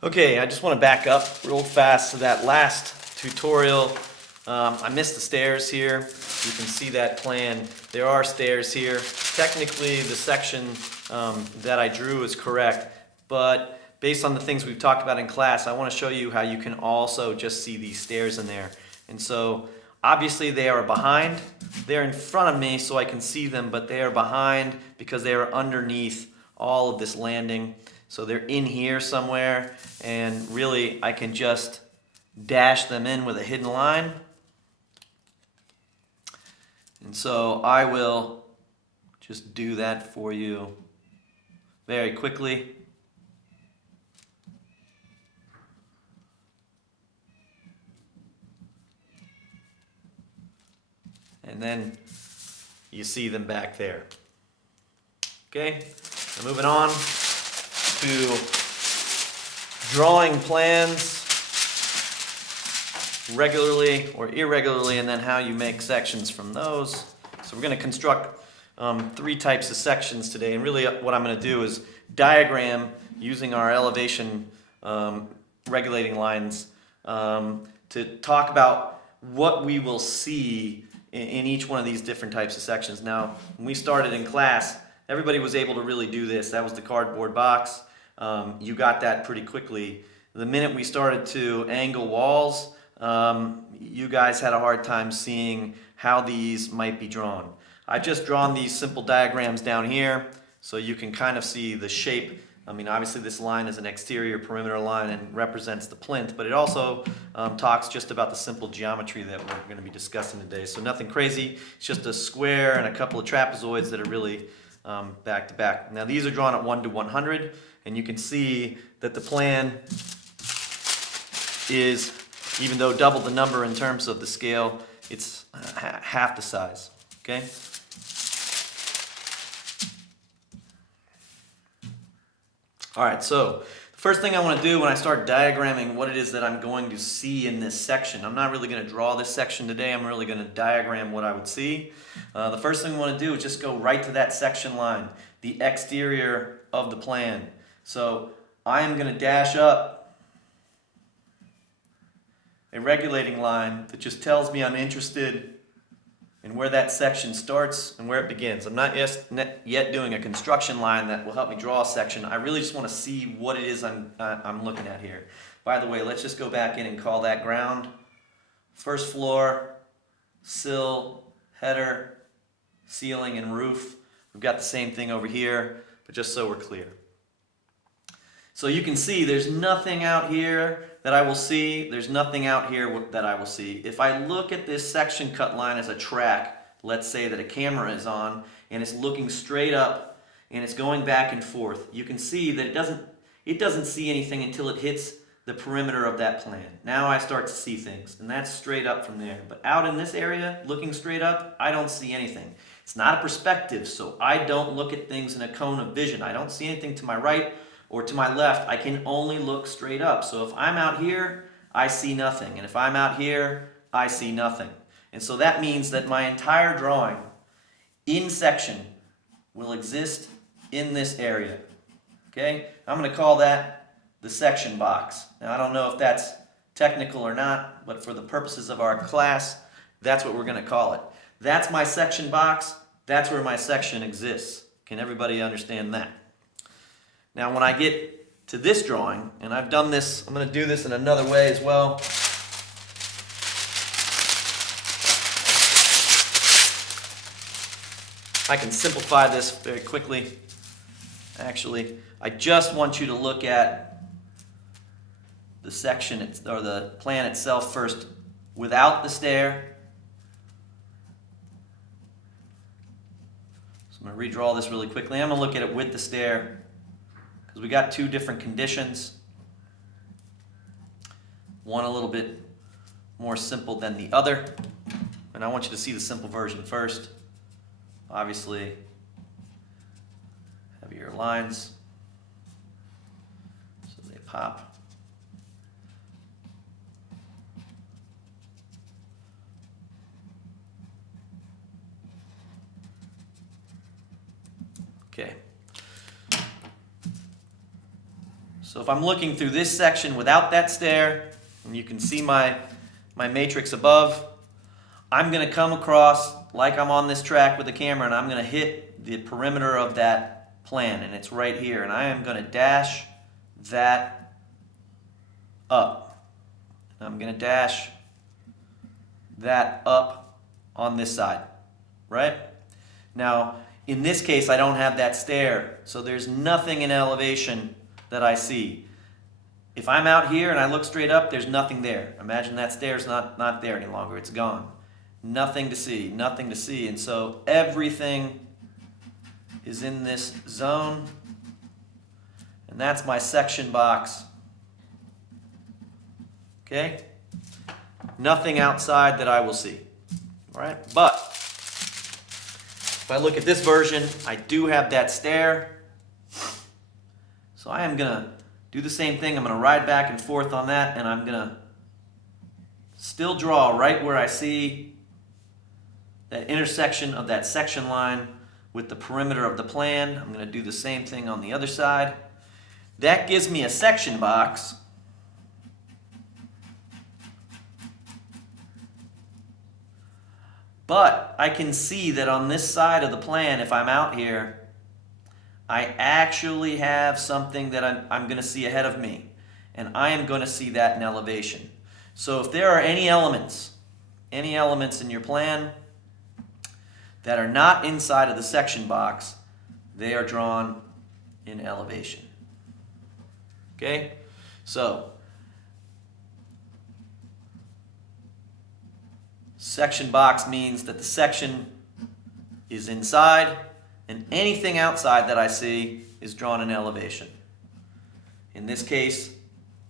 Okay, I just want to back up real fast to that last tutorial. I missed the stairs here. You can see that plan. There are stairs here. Technically, the section that I drew is correct, but based on the things we've talked about in class, I want to show you how you can also just see these stairs in there. And so, obviously they are behind. They're in front of me so I can see them, but they are behind because they are underneath all of this landing. So they're in here somewhere, and really I can just dash them in with a hidden line. And so I will just do that for you very quickly. And then you see them back there. Okay, now moving on to drawing plans regularly or irregularly, and then how you make sections from those. So we're going to construct three types of sections today, and really what I'm going to do is diagram using our elevation regulating lines to talk about what we will see in each one of these different types of sections. Now, when we started in class, everybody was able to really do this. That was the cardboard box. You got that pretty quickly. The minute we started to angle walls, you guys had a hard time seeing how these might be drawn. I've just drawn these simple diagrams down here so you can kind of see the shape. I mean, obviously this line is an exterior perimeter line and represents the plinth, but it also talks just about the simple geometry that we're going to be discussing today. So nothing crazy. It's just a square and a couple of trapezoids that are really back to back. Now these are drawn at 1 to 100, and you can see that the plan is, even though double the number in terms of the scale, it's half the size. Okay? All right, so the first thing I want to do when I start diagramming what it is that I'm going to see in this section, I'm not really going to draw this section today, I'm really going to diagram what I would see. The first thing we want to do is just go right to that section line, the exterior of the plan. So I am going to dash up a regulating line that just tells me I'm interested in where that section starts and where it begins. I'm not yet doing a construction line that will help me draw a section. I really just want to see what it is I'm looking at here. By the way, let's just go back in and call that ground. First floor, sill, header, ceiling, and roof. We've got the same thing over here, but just so we're clear. So you can see there's nothing out here that I will see. There's nothing out here that I will see. If I look at this section cut line as a track, let's say that a camera is on and it's looking straight up and it's going back and forth, you can see that it doesn't see anything until it hits the perimeter of that plan. Now I start to see things, and that's straight up from there. But out in this area, looking straight up, I don't see anything. It's not a perspective, so I don't look at things in a cone of vision. I don't see anything to my right or to my left. I can only look straight up. So if I'm out here, I see nothing. And if I'm out here, I see nothing. And so that means that my entire drawing in section will exist in this area. Okay? I'm going to call that the section box. Now I don't know if that's technical or not, but for the purposes of our class, that's what we're going to call it. That's my section box. That's where my section exists. Can everybody understand that? Now when I get to this drawing, and I've done this, I'm going to do this in another way as well. I can simplify this very quickly. Actually, I just want you to look at the section or the plan itself first without the stair. So I'm going to redraw this really quickly. I'm going to look at it with the stair, because we got two different conditions. One a little bit more simple than the other. And I want you to see the simple version first. Obviously, heavier lines, so they pop. Okay. So if I'm looking through this section without that stair, and you can see my matrix above, I'm going to come across like I'm on this track with the camera, and I'm going to hit the perimeter of that plan, and it's right here. And I am going to dash that up. I'm going to dash that up on this side, right? Now, in this case, I don't have that stair, so there's nothing in elevation that I see. If I'm out here and I look straight up, there's nothing there. Imagine that stair's not there any longer. It's gone. Nothing to see, nothing to see. And so everything is in this zone, and that's my section box. Okay? Nothing outside that I will see. All right? But if I look at this version, I do have that stair. So I am going to do the same thing. I'm going to ride back and forth on that, and I'm going to still draw right where I see that intersection of that section line with the perimeter of the plan. I'm going to do the same thing on the other side. That gives me a section box. But I can see that on this side of the plan, if I'm out here, I actually have something that I'm going to see ahead of me. And I am going to see that in elevation. So if there are any elements in your plan that are not inside of the section box, they are drawn in elevation. Okay? So, section box means that the section is inside, and anything outside that I see is drawn in elevation. In this case,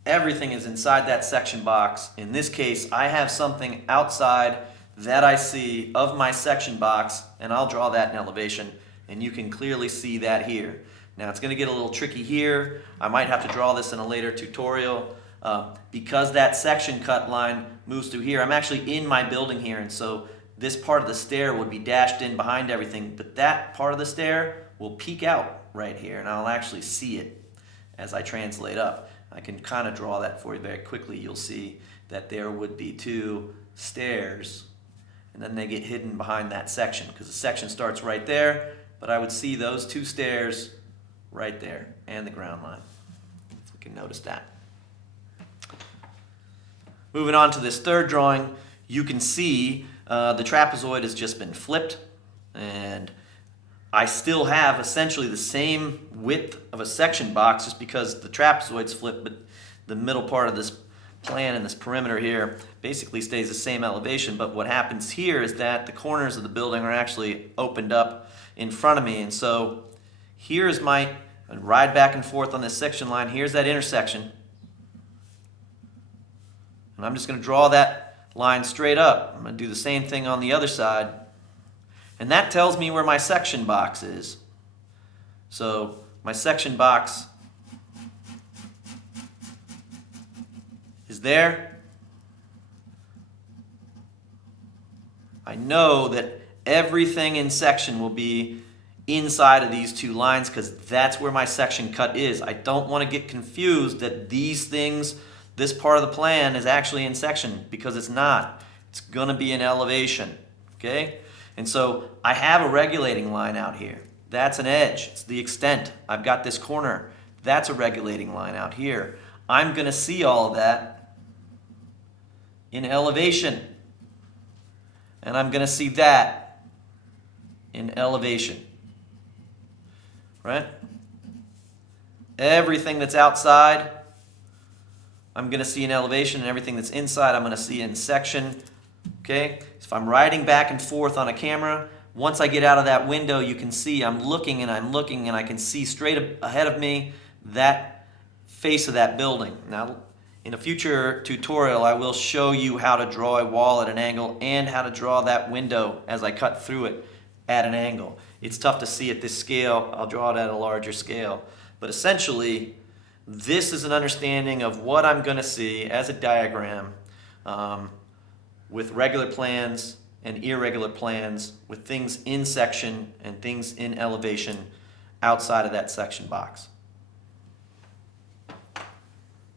everything is inside that section box. In this case, I have something outside that I see of my section box, and I'll draw that in elevation, and you can clearly see that here. Now it's going to get a little tricky here. I might have to draw this in a later tutorial. Because that section cut line moves through here, I'm actually in my building here, and so this part of the stair would be dashed in behind everything, but that part of the stair will peek out right here, and I'll actually see it as I translate up. I can kind of draw that for you very quickly. You'll see that there would be two stairs, and then they get hidden behind that section, because the section starts right there, but I would see those two stairs right there, and the ground line. If we can notice that. Moving on to this third drawing, you can see the trapezoid has just been flipped, and I still have essentially the same width of a section box just because the trapezoid's flipped, but the middle part of this plan and this perimeter here basically stays the same elevation. But what happens here is that the corners of the building are actually opened up in front of me, and so here's my ride back and forth on this section line. Here's that intersection. And I'm just going to draw that line straight up. I'm going to do the same thing on the other side. And that tells me where my section box is. So my section box is there. I know that everything in section will be inside of these two lines because that's where my section cut is. I don't want to get confused that these things, this part of the plan is actually in section, because it's not. It's going to be in elevation, okay? And so I have a regulating line out here. That's an edge. It's the extent. I've got this corner. That's a regulating line out here. I'm going to see all of that in elevation. And I'm going to see that in elevation. Right? Everything that's outside, I'm going to see in elevation, and everything that's inside, I'm going to see in section. Okay? So if I'm riding back and forth on a camera, once I get out of that window, you can see I'm looking, and I can see straight ahead of me that face of that building. Now, in a future tutorial, I will show you how to draw a wall at an angle and how to draw that window as I cut through it at an angle. It's tough to see at this scale. I'll draw it at a larger scale. But essentially, this is an understanding of what I'm going to see as a diagram with regular plans and irregular plans, with things in section and things in elevation outside of that section box.